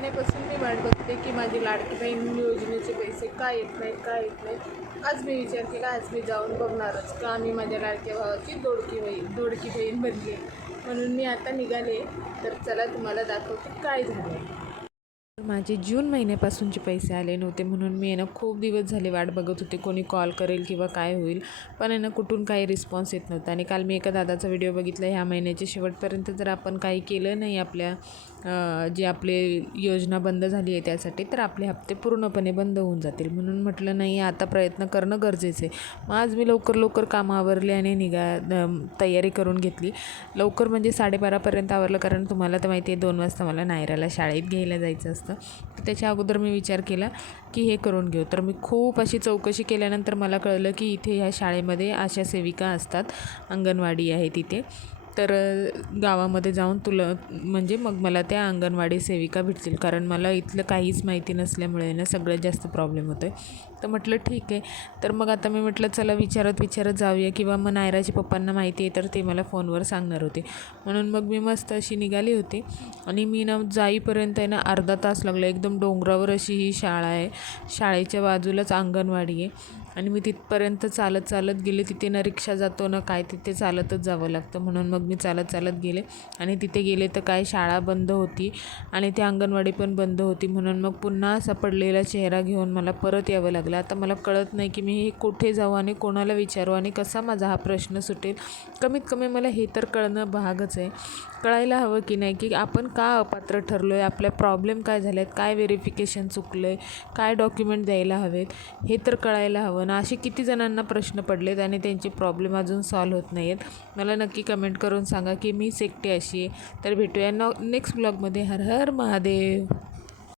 महिन्यापासून मी वाट बघते की माझी लाडकी बहीण योजनेचे पैसे का येत नाहीत. आज मी विचार केला, आज मी जाऊन बघणारच का मी माझ्या लाडक्या भावाची दोडकी बहीण बनली. म्हणून मी आता निघाले. तर चला तुम्हाला दाखवते काय झालं. माझे जून महिन्यापासूनचे पैसे आले नव्हते, म्हणून मी खूप दिवस झाले वाट बघत होते कोणी कॉल करेल किंवा काय होईल. पण कुठून काही रिस्पॉन्स येत नव्हता. आणि काल मी एका दादाचा व्हिडिओ बघितला, ह्या महिन्याच्या शेवटपर्यंत जर आपण काही केलं नाही आपल्या जी आपली योजना बंद झाली आहे त्यासाठी, तर आपले हप्ते पूर्णपणे बंद होऊन जातील. म्हणून म्हटलं नाही, आता प्रयत्न करणं गरजेचं आहे. मग आज मी लवकर कामं आवरली आणि तयारी करून घेतली. लवकर म्हणजे 12:30पर्यंत आवरलं, कारण तुम्हाला तर माहिती आहे 2 वाजता मला नायराला शाळेत घ्यायला जायचं असतं. तर त्याच्या अगोदर मी विचार केला की हे करून घेऊ. तर मी खूप अशी चौकशी केल्यानंतर मला कळलं की इथे ह्या शाळेमध्ये आशा सेविका असतात, अंगणवाडी आहे तिथे. तर गावामध्ये जाऊन म्हणजे मग मला त्या अंगणवाडी सेविका भेटतील, कारण मला इथलं काहीच माहिती नसल्यामुळे सगळ्यात जास्त प्रॉब्लेम होतो आहे. तर म्हटलं ठीक आहे. तर मग आता मी म्हटलं चला विचारत जाऊया, किंवा मग नायराच्या पप्पांना माहिती आहे तर ते मला फोनवर सांगणार होते. म्हणून मग मी मस्त अशी निघाली होती. आणि मी जाईपर्यंत अर्धा तास लागला. एकदम डोंगरावर अशी ही शाळा आहे, शाळेच्या बाजूलाच अंगणवाडी आहे. आणि मी तिथपर्यंत चालत गेले. तिथे ना रिक्षा जातो ना काय, तिथे चालतच जावं लागतं. म्हणून मग मी चालत गेले. आणि तिथे गेले तर काय, शाळा बंद होती आणि ती अंगणवाडी पण बंद होती. म्हणून मग पुन्हा असा पडलेला चेहरा घेऊन मला परत यावं लागलं. आता मला कळत नाही की मी हे कुठे जाऊ आणि कोणाला विचारू आणि कसा माझा हा प्रश्न सुटेल. कमीत कमी मला हे तर कळणं भागच आहे. कळायला हवं की नाही की आपण का अपात्र ठरलो आहे, आपल्या प्रॉब्लेम काय झाले आहेत, काय व्हेरिफिकेशन चुकलं आहे, काय डॉक्युमेंट द्यायला हवेत, हे तर कळायला हवं ना. असे किती जणांना प्रश्न पडलेत आणि त्यांचे प्रॉब्लेम अजून सॉल्व्ह होत नाही आहेत. मला नक्की कमेंट करून सांगा की मीच एकटी अशी आहे. तर भेटूया नेक्स्ट ब्लॉगमध्ये. हर हर महादेव.